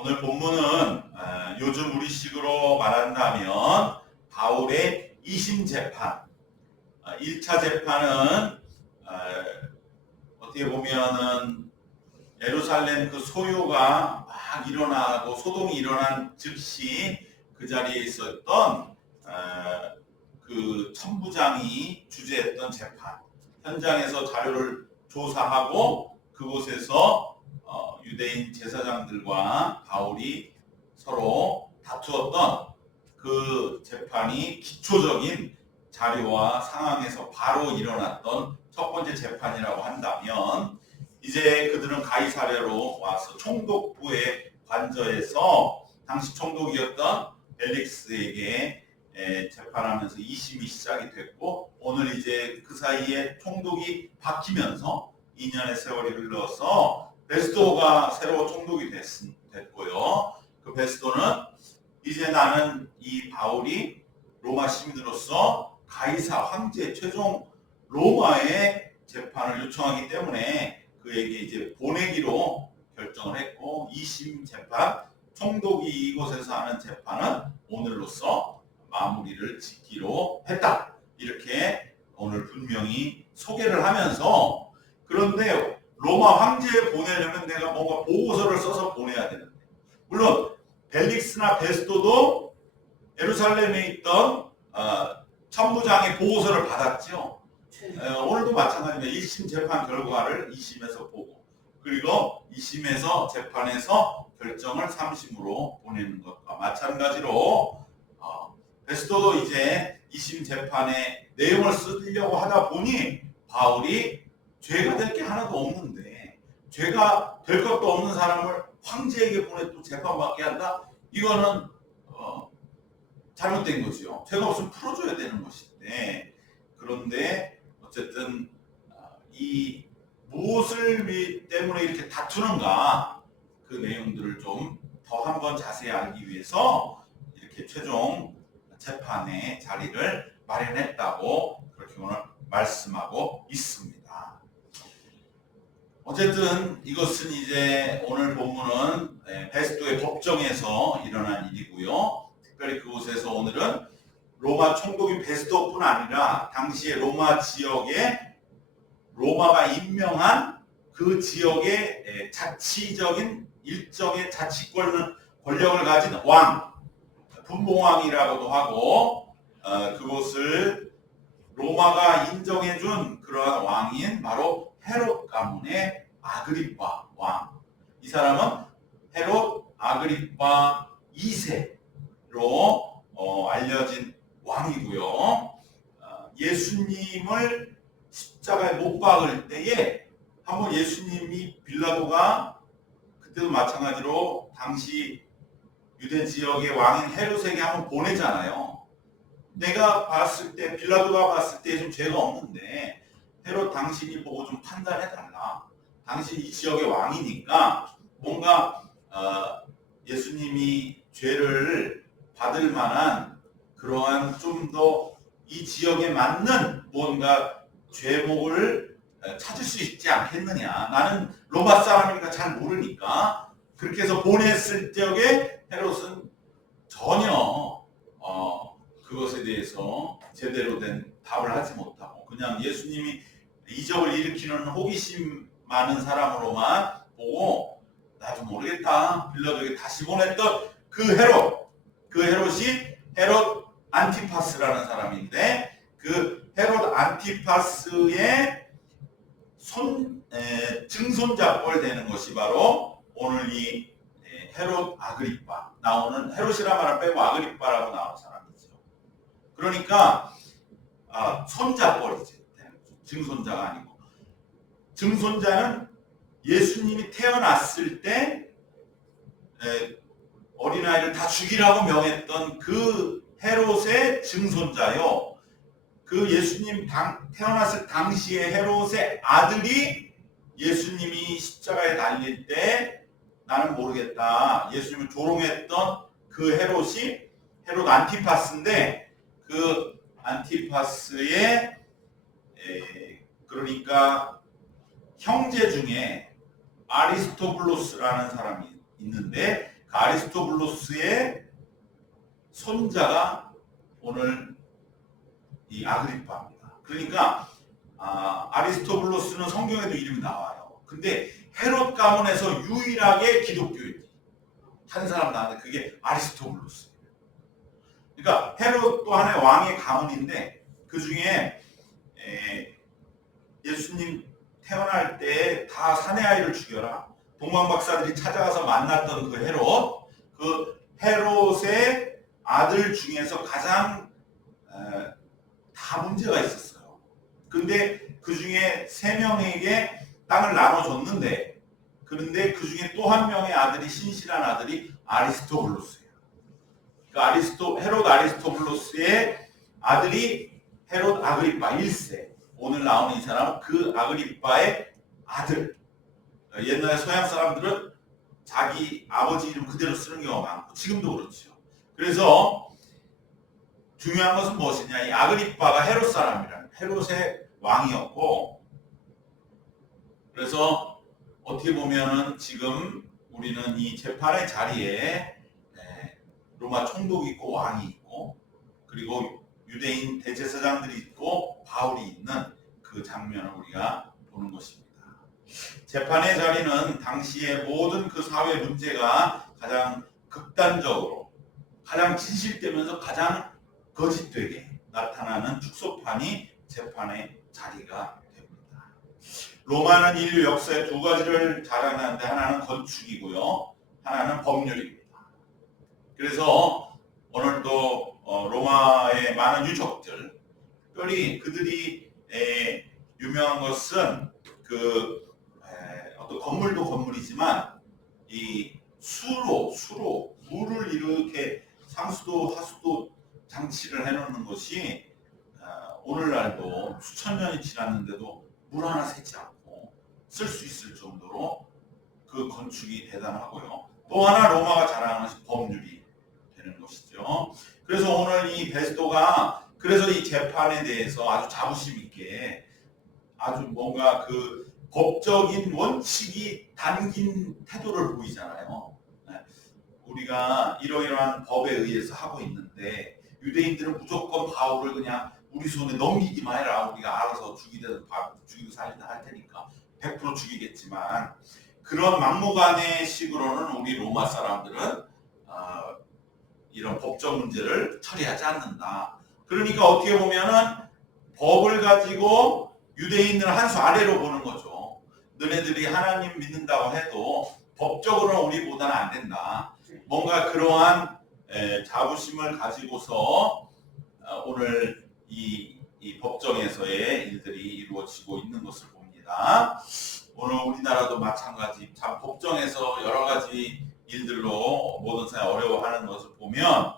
오늘 본문은 아, 요즘 우리식으로 말한다면 바울의 2심 재판. 1차 재판은 아, 어떻게 보면은 예루살렘 그 소요가 막 일어나고 소동이 일어난 즉시 그 자리에 있었던 아, 그 천부장이 주재했던 재판. 현장에서 자료를 조사하고 그곳에서 어, 유대인 제사장들과 바울이 서로 다투었던 그 재판이 기초적인 자료와 상황에서 바로 일어났던 첫 번째 재판이라고 한다면 이제 그들은 가이사랴로 와서 총독부에 관저에서 당시 총독이었던 벨릭스에게 에, 재판하면서 2심이 시작이 됐고 오늘 이제 그 사이에 총독이 바뀌면서 2년의 세월이 흘러서 베스도가 새로 총독이 됐, 됐고요. 그 베스도는 이제 나는 이 바울이 로마 시민으로서 가이사 황제 최종 로마의 재판을 요청하기 때문에 그에게 이제 보내기로 결정을 했고 2심 재판 총독이 이곳에서 하는 재판은 오늘로써 마무리를 짓기로 했다. 이렇게 오늘 분명히 소개를 하면서 그런데 로마 황제에 보내려면 내가 뭔가 보고서를 써서 보내야 되는데 물론 벨릭스나 베스도도 예루살렘에 있던 어, 천부장의 보고서를 받았죠. 에, 오늘도 마찬가지입니다. 1심 재판 결과를 2심에서 보고 그리고 2심에서 재판에서 결정을 3심으로 보내는 것과 마찬가지로 어, 베스도도 이제 2심 재판의 내용을 쓰려고 하다 보니 바울이 죄가 될 게 하나도 없는데 죄가 될 것도 없는 사람을 황제에게 보내 또 재판받게 한다? 이거는 어, 잘못된 거지요. 죄가 없으면 풀어줘야 되는 것인데 그런데 어쨌든 어, 이 무엇을 위- 때문에 이렇게 다투는가 그 내용들을 좀 더 한번 자세히 알기 위해서 이렇게 최종 재판의 자리를 마련했다고 그렇게 오늘 말씀하고 있습니다. 어쨌든 이것은 이제 오늘 본문은 예, 베스도의 법정에서 일어난 일이고요. 특별히 그곳에서 오늘은 로마 총독인 베스도뿐 아니라 당시에 로마 지역에 로마가 임명한 그 지역의 예, 자치적인 일정의 자치권을 권력을 가진 왕, 분봉왕이라고도 하고 어, 그곳을 로마가 인정해준 그러한 왕인 바로 헤롯 가문의 아그리파 왕. 이 사람은 헤롯 아그리파 2세로 어, 알려진 왕이고요. 어, 예수님을 십자가에 못 박을 때에 한번 예수님이 빌라도가 그때도 마찬가지로 당시 유대 지역의 왕인 헤롯에게 한번 보내잖아요. 내가 봤을 때 빌라도가 봤을 때 좀 죄가 없는데 헤롯 당신이 보고 좀 판단해 달라. 당신 이 지역의 왕이니까 뭔가 어, 예수님이 죄를 받을 만한 그러한 좀 더 이 지역에 맞는 뭔가 죄목을 어, 찾을 수 있지 않겠느냐. 나는 로마 사람이니까 잘 모르니까 그렇게 해서 보냈을 적에 헤롯은 전혀 어, 그것에 대해서 제대로 된 답을 하지 못하고 그냥 예수님이 이적을 일으키는 호기심 많은 사람으로만 보고 나도 모르겠다 빌라도에게 다시 보냈던 그 헤롯 그 헤롯이 헤롯 안티파스라는 사람인데 그 헤롯 안티파스의 손 에, 증손자뻘 되는 것이 바로 오늘 이 에, 헤롯 아그리파 나오는 헤롯이라 말을 빼고 아그리파라고 나온 사람이죠. 그러니까 아, 손자뻘이지 증손자가 아니고 증손자는 예수님이 태어났을 때 에, 어린아이를 다 죽이라고 명했던 그 헤롯의 증손자요. 그 예수님 당, 태어났을 당시에 헤롯의 아들이 예수님이 십자가에 달릴 때 나는 모르겠다. 예수님을 조롱했던 그 헤롯이 헤롯 안티파스인데 그 안티파스의 에, 그러니까 형제 중에 아리스토블로스라는 사람이 있는데 그 아리스토블로스의 손자가 오늘 이 아그리파입니다. 그러니까 아, 아리스토블로스는 성경에도 이름이 나와요. 근데 헤롯 가문에서 유일하게 기독교인 한 사람 나왔는데 그게 아리스토블로스. 그러니까 헤롯도 하나의 왕의 가문인데 그 중에 예수님 태어날 때 다 사내 아이를 죽여라. 동방 박사들이 찾아가서 만났던 그 헤롯, 그 헤롯의 아들 중에서 가장 에, 다 문제가 있었어요. 근데 그 중에 세 명에게 땅을 나눠줬는데, 그런데 그 중에 또 한 명의 아들이 신실한 아들이 아리스토블로스예요. 그 아리스토 헤롯 아리스토블로스의 아들이 헤롯 아그리파 1세. 오늘 나오는 이 사람은 그 아그리파의 아들. 옛날에 서양 사람들은 자기 아버지 이름 그대로 쓰는 경우가 많고 지금도 그렇죠. 그래서 중요한 것은 무엇이냐? 이 아그리파가 헤롯 사람이라는 헤롯의 왕이었고 그래서 어떻게 보면은 지금 우리는 이 재판의 자리에 로마 총독이 있고 왕이 있고 그리고 유대인 대제사장들이 있고 바울이 있는 그 장면을 우리가 보는 것입니다. 재판의 자리는 당시의 모든 그 사회 문제가 가장 극단적으로 가장 진실되면서 가장 거짓되게 나타나는 축소판이 재판의 자리가 됩니다. 로마는 인류 역사의 두 가지를 자랑하는데 하나는 건축이고요. 하나는 법률입니다. 그래서 오늘도 어, 로마의 많은 유적들, 특별히 그들이 유명한 것은 그 어떤 건물도 건물이지만 이 수로 수로 물을 이렇게 상수도 하수도 장치를 해놓는 것이 어, 오늘날도 수천 년이 지났는데도 물 하나 새지 않고 쓸 수 있을 정도로 그 건축이 대단하고요. 또 하나 로마가 자랑하는 것이 법률이 되는 것이죠. 그래서 오늘 이 베스토가 그래서 이 재판에 대해서 아주 자부심 있게 아주 뭔가 그 법적인 원칙이 담긴 태도를 보이잖아요. 네. 우리가 이러이러한 법에 의해서 하고 있는데 유대인들은 무조건 바울을 그냥 우리 손에 넘기기만 해라. 우리가 알아서 죽이든 죽이고 살리든 할 테니까 100% 죽이겠지만 그런 막무가내 식으로는 우리 로마 사람들은 어, 이런 법적 문제를 처리하지 않는다. 그러니까 어떻게 보면은 법을 가지고 유대인을 한 수 아래로 보는 거죠. 너네들이 하나님 믿는다고 해도 법적으로는 우리보다는 안 된다. 뭔가 그러한 에, 자부심을 가지고서 어, 오늘 이, 이 법정에서의 일들이 이루어지고 있는 것을 봅니다. 오늘 우리나라도 마찬가지 참 법정에서 여러 가지 일들로 모든 사람이 어려워하는 것을 보면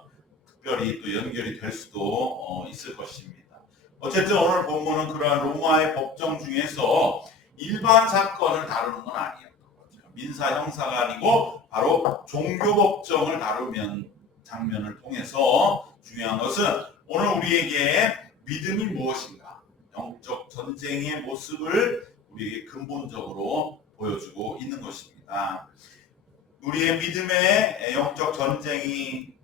특별히 또 연결이 될 수도 어, 있을 것입니다. 어쨌든 오늘 본문은 그러한 로마의 법정 중에서 일반 사건을 다루는 건 아니었던 거죠. 민사 형사가 아니고 바로 종교 법정을 다루면 장면을 통해서 중요한 것은 오늘 우리에게 믿음이 무엇인가, 영적 전쟁의 모습을 우리에게 근본적으로 보여주고 있는 것입니다. 우리의 믿음의 영적 전쟁이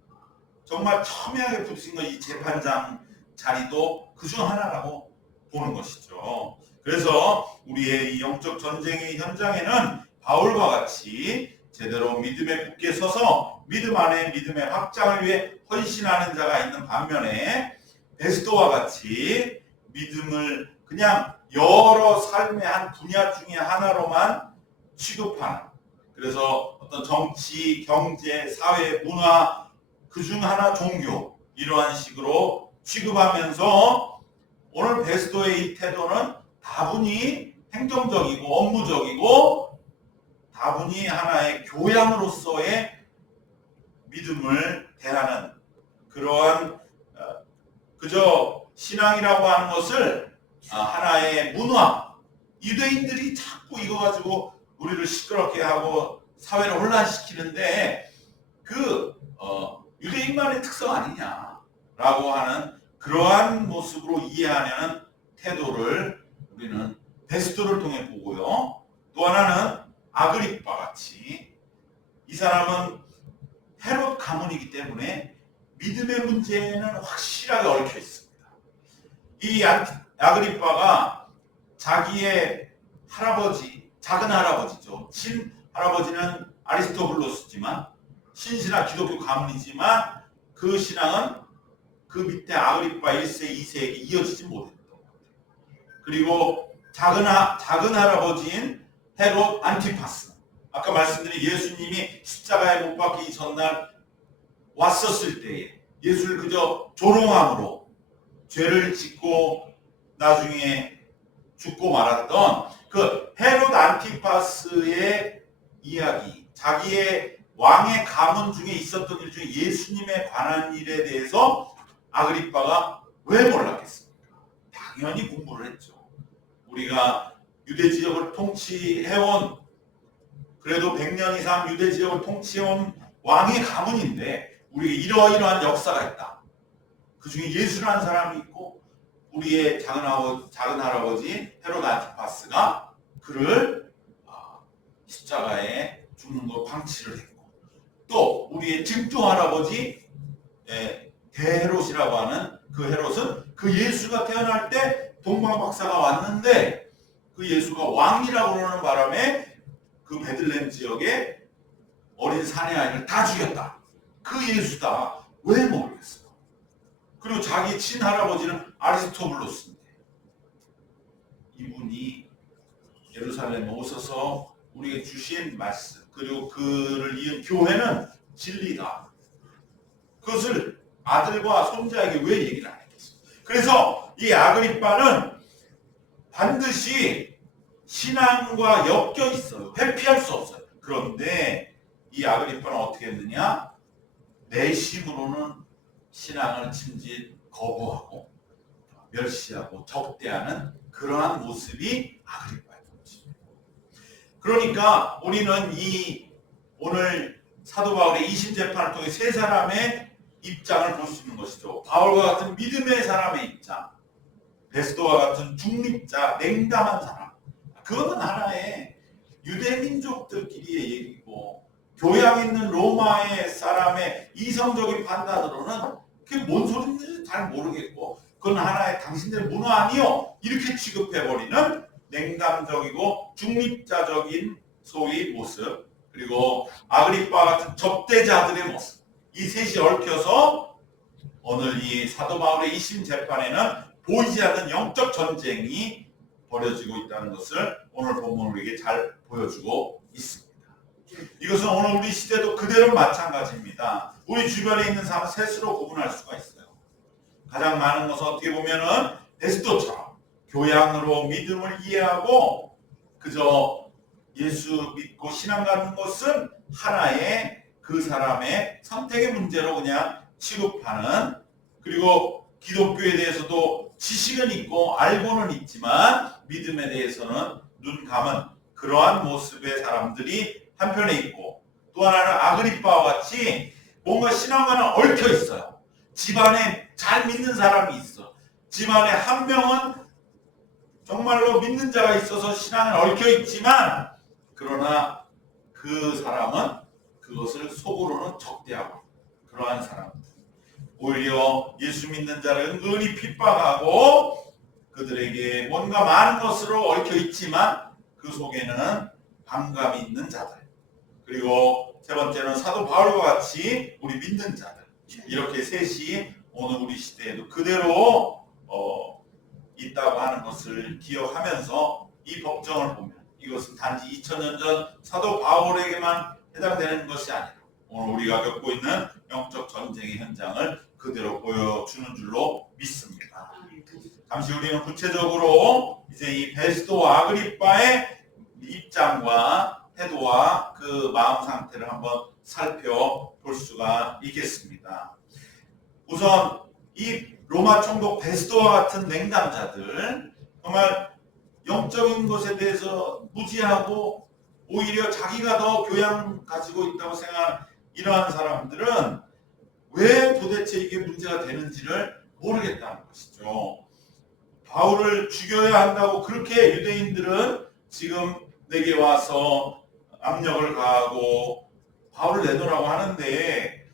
정말 첨예하게 붙인 것이 재판장 자리도 그중 하나라고 보는 것이죠. 그래서 우리의 이 영적 전쟁의 현장에는 바울과 같이 제대로 믿음에 굳게 서서 믿음 안에 믿음의 확장을 위해 헌신하는 자가 있는 반면에 베스토와 같이 믿음을 그냥 여러 삶의 한 분야 중에 하나로만 취급하는 그래서 어떤 정치, 경제, 사회, 문화 그중 하나 종교 이러한 식으로 취급하면서 오늘 베스토의 이 태도는 다분히 행정적이고 업무적이고 다분히 하나의 교양으로서의 믿음을 대하는 그러한 어, 그저 신앙이라고 하는 것을 아, 하나의 문화 유대인들이 자꾸 이거 가지고 우리를 시끄럽게 하고 사회를 혼란시키는데 그 어, 유대인만의 특성 아니냐라고 하는 그러한 모습으로 이해하는 태도를 우리는 베스토를 통해 보고요. 또 하나는 아그리파 같이 이 사람은 가문이기 때문에 믿음의 문제는 확실하게 얽혀 있습니다. 이 안- 아그리빠가 자기의 할아버지, 작은 할아버지죠. 친 할아버지는 아리스토블로스지만 신신한 기독교 가문이지만 그 신앙은 그 밑에 아그리빠 1세, 2세에게 이어지지 못했던 것 같아요. 그리고 작은, 하, 작은 할아버지인 헤롯 안티파스. 아까 말씀드린 예수님이 십자가에 못 박히기 전날 왔었을 때에 예수를 그저 조롱함으로 죄를 짓고 나중에 죽고 말았던 그 헤롯 안티파스의 이야기, 자기의 왕의 가문 중에 있었던 일 중에 예수님에 관한 일에 대해서 아그리빠가 왜 몰랐겠습니까? 당연히 공부를 했죠. 우리가 유대 지역을 통치해온 그래도 100년 이상 유대 지역을 통치해온 왕의 가문인데 우리에게 이러이러한 역사가 있다. 그 중에 예수라는 사람이 있고 우리의 작은 아버지, 작은 할아버지 헤롯 안티파스가 그를 아, 십자가에 죽는 거 방치를 했고 또 우리의 증조 할아버지 예, 대헤롯이라고 하는 그 헤롯은 그 예수가 태어날 때 동방 박사가 왔는데 그 예수가 왕이라고 그러는 바람에 그 베들레헴 지역에 어린 사내 아이를 다 죽였다. 그 예수다. 왜 모르겠어? 그리고 자기 친할아버지는 아리스토블로스인데 이분이 예루살렘에 오셔서 우리에게 주신 말씀 그리고 그를 이은 교회는 진리다. 그것을 아들과 손자에게 왜 얘기를 안 했겠습니까? 그래서 이 아그리빠는 반드시 신앙과 엮여 있어요. 회피할 수 없어요. 그런데 이 아그리빠는 어떻게 했느냐? 내심으로는 신앙을 침짓 거부하고 멸시하고 적대하는 그러한 모습이 모습입니다. 그러니까 우리는 이 오늘 사도 바울의 이심 재판을 통해 세 사람의 입장을 볼 수 있는 것이죠. 바울과 같은 믿음의 사람의 입장, 베스도와 같은 중립자, 냉담한 사람. 그거는 하나의 유대 민족들끼리의 얘기고 교양 있는 로마의 사람의 이성적인 판단으로는 그게 뭔 소리인지 잘 모르겠고 그건 하나의 당신들의 문화 아니요 이렇게 취급해버리는 냉담적이고 중립자적인 소위 모습 그리고 아그리파 같은 접대자들의 모습 이 셋이 얽혀서 오늘 이 사도 바울의 이심 재판에는 보이지 않는 영적 전쟁이 벌어지고 있다는 것을 오늘 본문 우리에게 잘 보여주고 있습니다. 이것은 오늘 우리 시대도 그대로 마찬가지입니다. 우리 주변에 있는 사람은 셋으로 구분할 수가 있어요. 가장 많은 것은 어떻게 보면은 베스도처럼 교양으로 믿음을 이해하고 그저 예수 믿고 신앙 갖는 것은 하나의 그 사람의 선택의 문제로 그냥 취급하는 그리고 기독교에 대해서도 지식은 있고 알고는 있지만 믿음에 대해서는 눈 감은 그러한 모습의 사람들이 한편에 있고 또 하나는 아그리빠와 같이 뭔가 신앙과는 얽혀 있어요. 집안에 잘 믿는 사람이 있어. 집안에 한 명은 정말로 믿는 자가 있어서 신앙을 얽혀 있지만 그러나 그 사람은 그것을 속으로는 적대하고 그러한 사람들. 오히려 예수 믿는 자를 은근히 핍박하고 그들에게 뭔가 많은 것으로 얽혀 있지만 그 속에는 반감이 있는 자들. 그리고 세 번째는 사도 바울과 같이 우리 믿는 자들. 이렇게 셋이 오늘 우리 시대에도 그대로 어, 있다고 하는 것을 기억하면서 이 법정을 보면 이것은 단지 2000년 전 사도 바울에게만 해당되는 것이 아니라 오늘 우리가 겪고 있는 영적 전쟁의 현장을 그대로 보여주는 줄로 믿습니다. 잠시 우리는 구체적으로 이제 이 베스도와 아그리빠의 입장과 태도와 그 마음 상태를 한번 살펴볼 수가 있겠습니다. 우선 이 로마 총독 베스도와 같은 냉담자들 정말 영적인 것에 대해서 무지하고 오히려 자기가 더 교양 가지고 있다고 생각하는 이러한 사람들은 왜 도대체 이게 문제가 되는지를 모르겠다는 것이죠. 바울을 죽여야 한다고 그렇게 유대인들은 지금 내게 와서 압력을 가하고 바울을 내놓으라고 하는데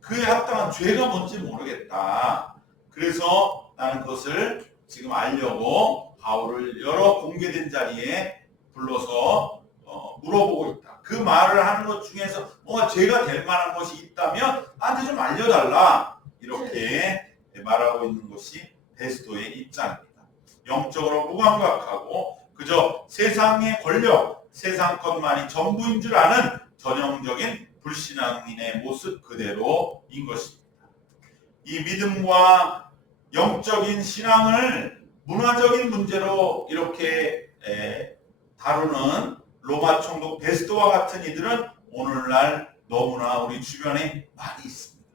그에 합당한 죄가 뭔지 모르겠다. 그래서 나는 그것을 지금 알려고 바울을 여러 공개된 자리에 불러서 어, 물어보고 있다. 그 말을 하는 것 중에서 뭔가 죄가 될 만한 것이 있다면 나한테 좀 알려달라. 이렇게 말하고 있는 것이 베스도의 입장입니다. 영적으로 무감각하고 그저 세상의 권력, 세상 것만이 전부인 줄 아는 전형적인 불신앙인의 모습 그대로인 것입니다. 이 믿음과 영적인 신앙을 문화적인 문제로 이렇게 에, 다루는 로마 총독 베스도와 같은 이들은 오늘날 너무나 우리 주변에 많이 있습니다.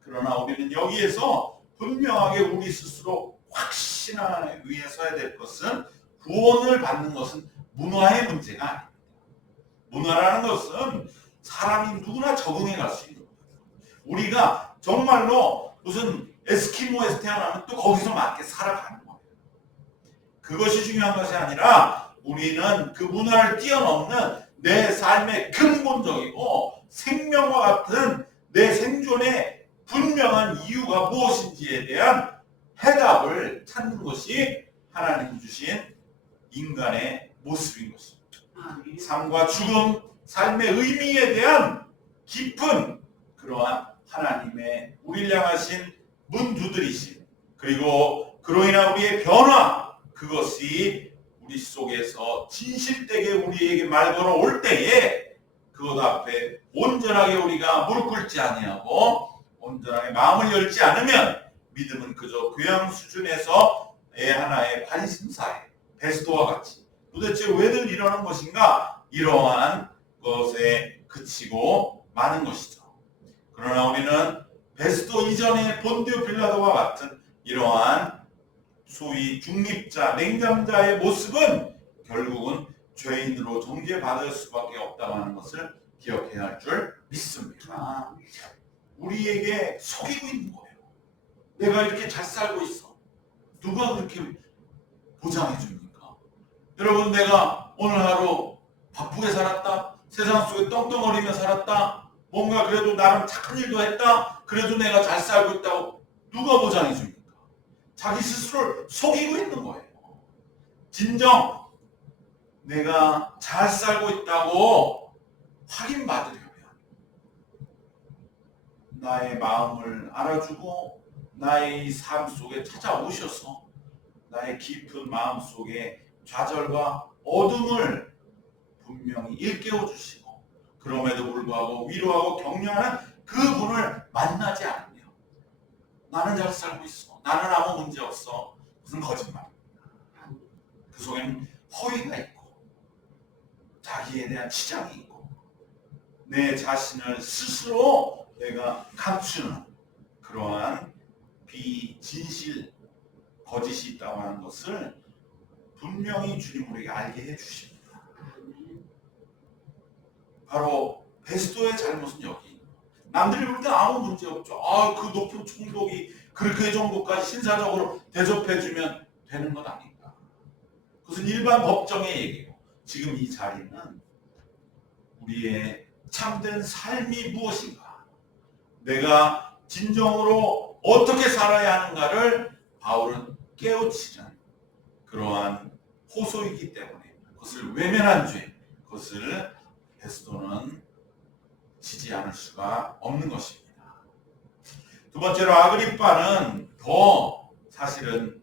그러나 우리는 여기에서 분명하게 우리 스스로 확신하에 위해 서야 될 것은 구원을 받는 것은 문화의 문제가 아닙니다. 문화라는 것은 사람이 누구나 적응해 갈 수 있는 거예요. 우리가 정말로 무슨 에스키모에서 태어나면 또 거기서 맞게 살아가는 거예요. 그것이 중요한 것이 아니라 우리는 그 문화를 뛰어넘는 내 삶의 근본적이고 생명과 같은 내 생존의 분명한 이유가 무엇인지에 대한 해답을 찾는 것이 하나님 주신 인간의 모습인 것입니다. 아멘. 삶과 죽음, 삶의 의미에 대한 깊은 그러한 하나님의 우리를 향하신 문두들이심 그리고 그로 인한 우리의 변화 그것이 우리 속에서 진실되게 우리에게 말 걸어 올 때에 그것 앞에 온전하게 우리가 무릎 꿇지 아니하고 온전하게 마음을 열지 않으면 믿음은 그저 교양 수준에서의 하나의 관심사에 베스도와 같이 도대체 왜들 이러는 것인가 이러한 것에 그치고 마는 것이죠. 그러나 우리는 베스도 이전의 본디오 빌라도와 같은 이러한 소위 중립자, 냉정자의 모습은 결국은 죄인으로 정죄받을 수밖에 없다고 하는 것을 기억해야 할 줄 믿습니다. 우리에게 속이고 있는 거예요. 내가 이렇게 잘 살고 있어. 누가 그렇게 보장해 줍니까? 여러분 내가 오늘 하루 바쁘게 살았다. 세상 속에 떵떵거리며 살았다. 뭔가 그래도 나름 착한 일도 했다. 그래도 내가 잘 살고 있다고 누가 보장해 줍니까? 자기 스스로를 속이고 있는 거예요. 진정 내가 잘 살고 있다고 확인받으려면 나의 마음을 알아주고 나의 삶 속에 찾아오셔서 나의 깊은 마음 속에 좌절과 어둠을 분명히 일깨워 주시고 그럼에도 불구하고 위로하고 격려하는 그 분을 만나지 않으면 나는 잘 살고 있어. 나는 아무 문제 없어. 무슨 거짓말입니다. 그 속에는 허위가 있고 자기에 대한 치장이 있고 내 자신을 스스로 내가 감추는 그러한 비진실 거짓이 있다고 하는 것을 분명히 주님 우리에게 알게 해 주십니다. 바로 베스도의 잘못은 여기. 남들이 볼 때 아무 문제 없죠. 아, 그 높은 총독이 그렇게 정도까지 신사적으로 대접해주면 되는 것 아닌가. 그것은 일반 법정의 얘기고 지금 이 자리는 우리의 참된 삶이 무엇인가. 내가 진정으로 어떻게 살아야 하는가를 바울은 깨우치는 그러한 호소이기 때문에 그것을 외면한 죄, 그것을 베스도는 지지 않을 수가 없는 것입니다. 두 번째로 아그리빠는 더 사실은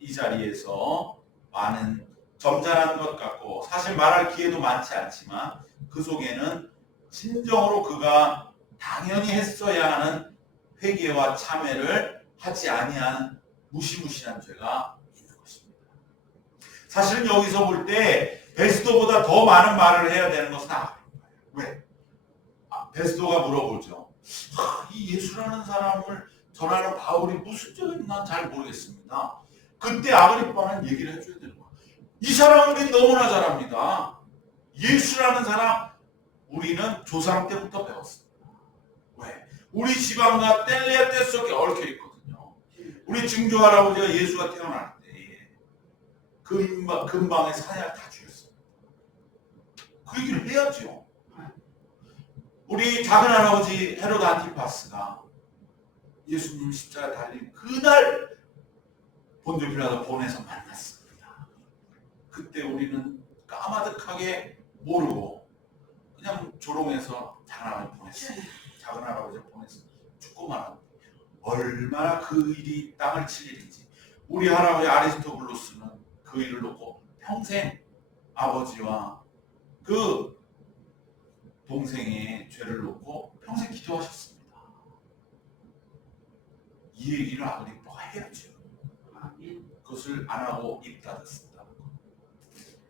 이 자리에서 많은 점잖은 것 같고 사실 말할 기회도 많지 않지만 그 속에는 진정으로 그가 당연히 했어야 하는 회개와 참회를 하지 아니한 무시무시한 죄가 있는 것입니다. 사실은 여기서 볼 때 베스도보다 더 많은 말을 해야 되는 것은 아그리빠예요. 왜? 아, 베스도가 물어보죠. 하, 이 예수라는 사람을 전하는 바울이 무슨 죄가 있나 잘 모르겠습니다. 그때 아그리빠는 얘기를 해줘야 되는 거야. 이 사람은 우리 너무나 잘합니다. 예수라는 사람 우리는 조상 때부터 배웠습니다. 왜? 우리 지방과 뗄래야 뗄수 없게 얽혀 있거든요. 우리 증조 할아버지가 예수가 태어날 때 근방, 근방에 사냥을 다 죽였어요. 그 얘기를 해야죠. 우리 작은 할아버지 헤로드 안티파스가 예수님 십자가 달린 그날 본드 필라도 보내서 만났습니다. 그때 우리는 까마득하게 모르고 그냥 조롱해서 작은 할아버지 보냈어요. 작은 할아버지 보내서 죽고 말았는데 얼마나 그 일이 땅을 칠 일인지 우리 할아버지 아리스토블로스는 그 일을 놓고 평생 아버지와 그 동생의 죄를 놓고 평생 기도하셨습니다. 이 얘기를 아그리빠가 해야죠. 그것을 안 하고 입 닫았습니다.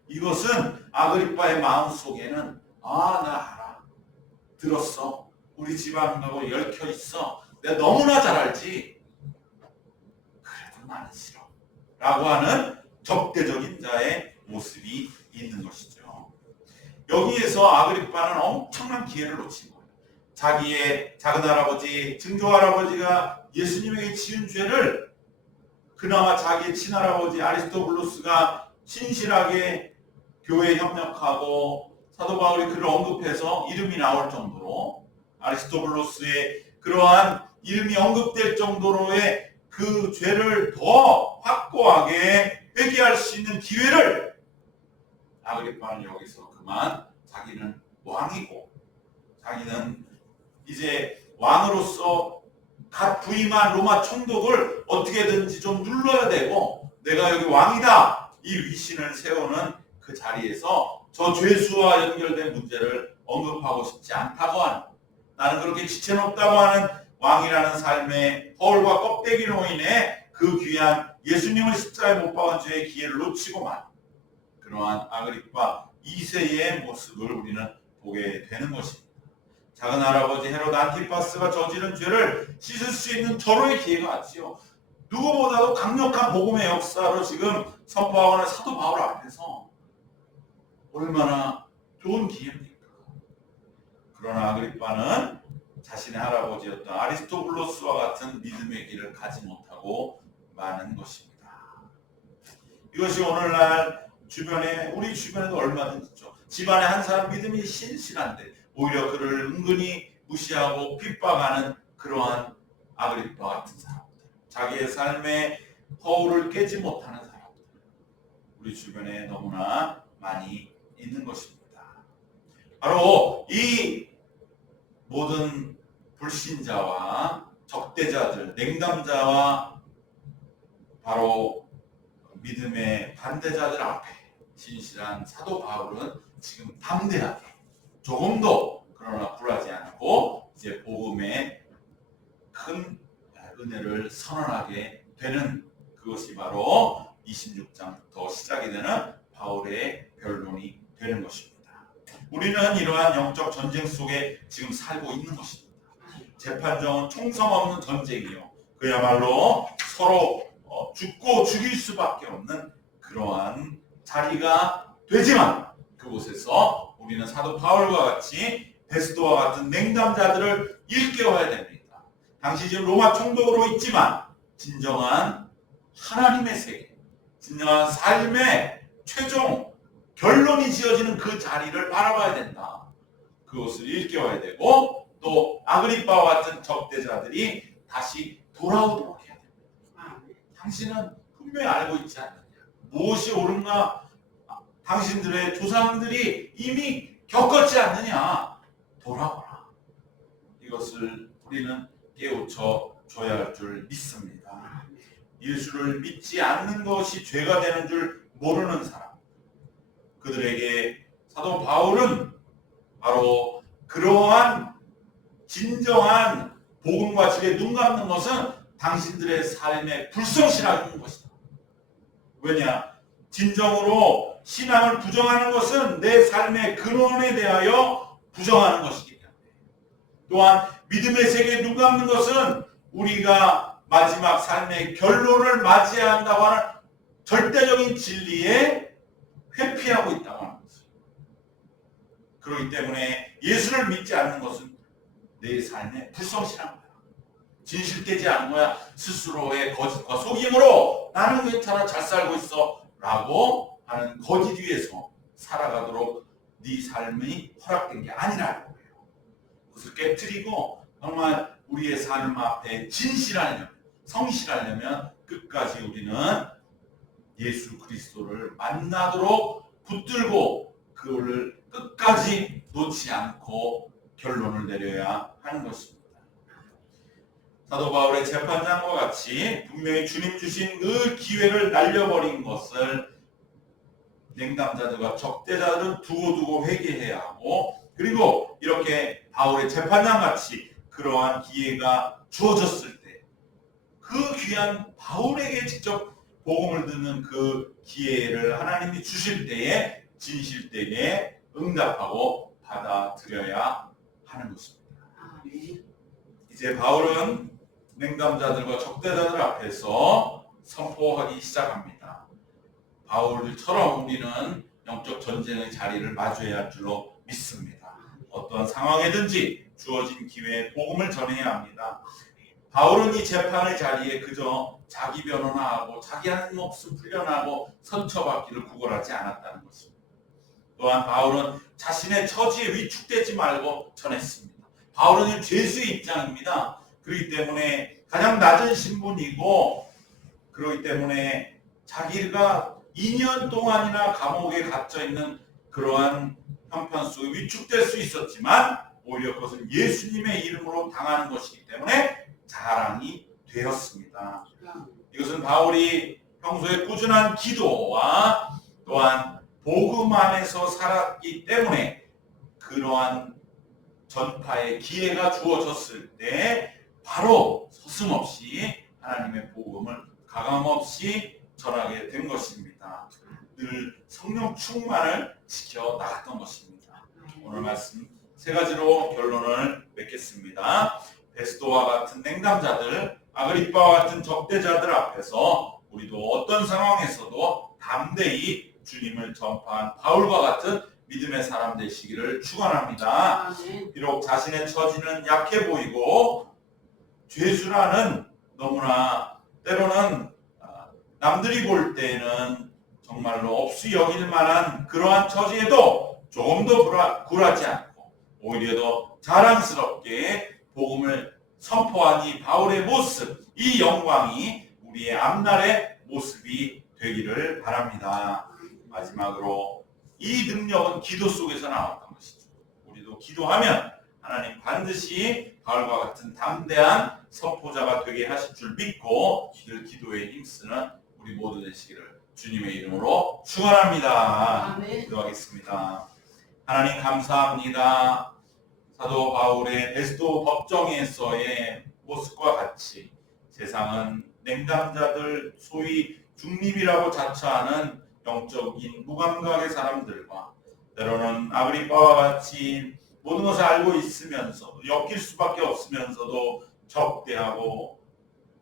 이것은 아그리빠의 마음 속에는 아 나 알아 들었어 우리 집안하고 얽혀 있어 내가 너무나 잘 알지 그래도 나는 싫어 라고 하는 적대적인 자의 모습이 있는 것이죠. 여기에서 아그리빠는 엄청난 기회를 놓친 거예요. 자기의 작은 할아버지, 증조 할아버지가 예수님에게 지은 죄를 그나마 자기의 친할아버지 아리스토블루스가 신실하게 교회에 협력하고 사도 바울이 그를 언급해서 이름이 나올 정도로 아리스토블루스의 그러한 이름이 언급될 정도로의 그 죄를 더 확고하게 회개할 수 있는 기회를 아그리파는 여기서 그만 자기는 왕이고 자기는 이제 왕으로서 갓 부임한 로마 총독을 어떻게든지 좀 눌러야 되고 내가 여기 왕이다. 이 위신을 세우는 그 자리에서 저 죄수와 연결된 문제를 언급하고 싶지 않다고 하는 나는 그렇게 지체없다고 하는 왕이라는 삶의 허울과 껍데기로 인해 그 귀한 예수님을 십자가에 못 박은 죄의 기회를 놓치고만 그러한 아그리파 2세의 모습을 우리는 보게 되는 것입니다. 작은 할아버지 헤롯 안티파스가 저지른 죄를 씻을 수 있는 절호의 기회가 왔지요. 누구보다도 강력한 복음의 역사로 지금 선포하고는 사도 바울 앞에서 얼마나 좋은 기회입니까? 그러나 아그리파는 자신의 할아버지였던 아리스토블로스와 같은 믿음의 길을 가지 못하고 많은 것입니다. 이것이 오늘날 주변에 우리 주변에도 얼마든지 있죠. 집안에 한 사람 믿음이 신실한데 오히려 그를 은근히 무시하고 핍박하는 그러한 아그리파 같은 사람들, 자기의 삶의 허울을 깨지 못하는 사람들, 우리 주변에 너무나 많이 있는 것입니다. 바로 이 모든 불신자와 적대자들, 냉담자와 바로 믿음의 반대자들 앞에 신실한 사도 바울은 지금 담대하게 조금도 그러나 굴하지 않고 이제 복음의 큰 은혜를 선언하게 되는 그것이 바로 26장부터 시작이 되는 바울의 변론이 되는 것입니다. 우리는 이러한 영적 전쟁 속에 지금 살고 있는 것입니다. 재판정은 총성 없는 전쟁이요. 그야말로 서로 어, 죽고 죽일 수밖에 없는 그러한 자리가 되지만 그곳에서 우리는 사도 바울과 같이 베스도와 같은 냉담자들을 일깨워야 됩니다. 당시 지금 로마 총독으로 있지만 진정한 하나님의 세계, 진정한 삶의 최종 결론이 지어지는 그 자리를 바라봐야 된다. 그것을 일깨워야 되고 또 아그리빠와 같은 적대자들이 다시 돌아오도록 해야 됩니다. 당신은 분명히 알고 있지 않느냐. 무엇이 옳은가? 당신들의 조상들이 이미 겪었지 않느냐. 돌아오라. 이것을 우리는 깨우쳐 줘야 할 줄 믿습니다. 예수를 믿지 않는 것이 죄가 되는 줄 모르는 사람. 그들에게 사도 바울은 바로 그러한 진정한 복음과 진리에 눈 감는 것은 당신들의 삶의 불성실한 것이다. 왜냐? 진정으로 신앙을 부정하는 것은 내 삶의 근원에 대하여 부정하는 것이기 때문에. 또한 믿음의 세계에 눈 감는 것은 우리가 마지막 삶의 결론을 맞이해야 한다고 하는 절대적인 진리에 회피하고 있다고 하는 것이죠. 그렇기 때문에 예수를 믿지 않는 것은 내 삶에 불성실한 거야. 진실되지 않은 거야. 스스로의 거짓과 속임으로 나는 괜찮아 잘 살고 있어 라고 하는 거짓 위에서 살아가도록 네 삶이 허락된 게 아니라는 거예요. 그 그것을 깨뜨리고 정말 우리의 삶 앞에 진실하려면 성실하려면 끝까지 우리는 예수 그리스도를 만나도록 붙들고 그를 끝까지 놓지 않고 결론을 내려야 하는 것입니다. 사도 바울의 재판장과 같이 분명히 주님 주신 그 기회를 날려버린 것을 냉담자들과 적대자들은 두고두고 회개해야 하고 그리고 이렇게 바울의 재판장 같이 그러한 기회가 주어졌을 때 그 귀한 바울에게 직접 복음을 듣는 그 기회를 하나님이 주실 때에 진실되게 응답하고 받아들여야 하는 것입니다. 아멘. 이제 바울은 냉담자들과 적대자들 앞에서 선포하기 시작합니다. 바울처럼 우리는 영적 전쟁의 자리를 마주해야 할 줄로 믿습니다. 어떤 상황에든지 주어진 기회에 복음을 전해야 합니다. 바울은 이 재판의 자리에 그저 자기 변호나 하고 자기 한 몫을 풀려나고 선처받기를 구걸하지 않았다는 것입니다. 또한 바울은 자신의 처지에 위축되지 말고 전했습니다. 바울은 죄수의 입장입니다. 그렇기 때문에 가장 낮은 신분이고 그렇기 때문에 자기가 2년 동안이나 감옥에 갇혀 있는 그러한 형편 속에 위축될 수 있었지만 오히려 그것은 예수님의 이름으로 당하는 것이기 때문에 자랑이 되었습니다. 이것은 바울이 평소에 꾸준한 기도와 또한 복음 안에서 살았기 때문에 그러한 전파의 기회가 주어졌을 때 바로 서슴없이 하나님의 복음을 가감없이 전하게 된 것입니다. 늘 성령 충만을 지켜 나갔던 것입니다. 오늘 말씀 세 가지로 결론을 맺겠습니다. 베스도와 같은 냉담자들, 아그리빠와 같은 적대자들 앞에서 우리도 어떤 상황에서도 담대히 주님을 전파한 바울과 같은 믿음의 사람 되시기를 축원합니다. 비록 자신의 처지는 약해 보이고 죄수라는 너무나 때로는 아, 남들이 볼 때는 정말로 없이 여길 만한 그러한 처지에도 조금 더 굴하- 굴하지 않고 오히려 더 자랑스럽게 복음을 선포한 이 바울의 모습, 이 영광이 우리의 앞날의 모습이 되기를 바랍니다. 마지막으로 이 능력은 기도 속에서 나왔던 것이죠. 우리도 기도하면 하나님 반드시 바울과 같은 담대한 선포자가 되게 하실 줄 믿고 늘 기도에 힘쓰는 우리 모두 되시기를 주님의 이름으로 축원합니다. 기도하겠습니다. 하나님 감사합니다. 사도 바울의 베스도 법정에서의 모습과 같이 세상은 냉담자들 소위 중립이라고 자처하는 영적인 무감각의 사람들과 때로는 아그리빠와 같이 모든 것을 알고 있으면서 엮일 수밖에 없으면서도 적대하고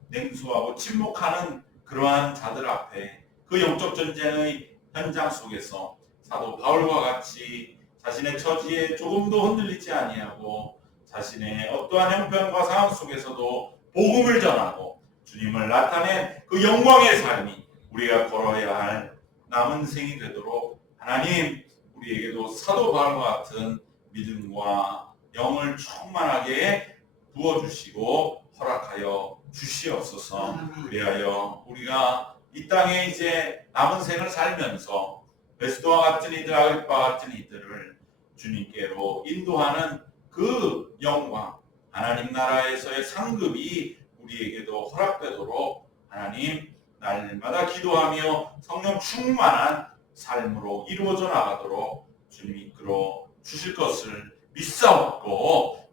냉소하고 침묵하는 그러한 자들 앞에 그 영적 전쟁의 현장 속에서 사도 바울과 같이 자신의 처지에 조금도 흔들리지 아니하고 자신의 어떠한 형편과 상황 속에서도 복음을 전하고 주님을 나타낸 그 영광의 삶이 우리가 걸어야 할 남은 생이 되도록 하나님 우리에게도 사도 바울과 같은 믿음과 영을 충만하게 부어주시고 허락하여 주시옵소서. 아멘. 그리하여 우리가 이 땅에 이제 남은 생을 살면서 베스도와 같은 이들, 아글바 같은 이들을 주님께로 인도하는 그 영광, 하나님 나라에서의 상급이 우리에게도 허락되도록 하나님 날마다 기도하며 성령 충만한 삶으로 이루어져 나가도록 주님 이끌어 주실 것을 믿사옵고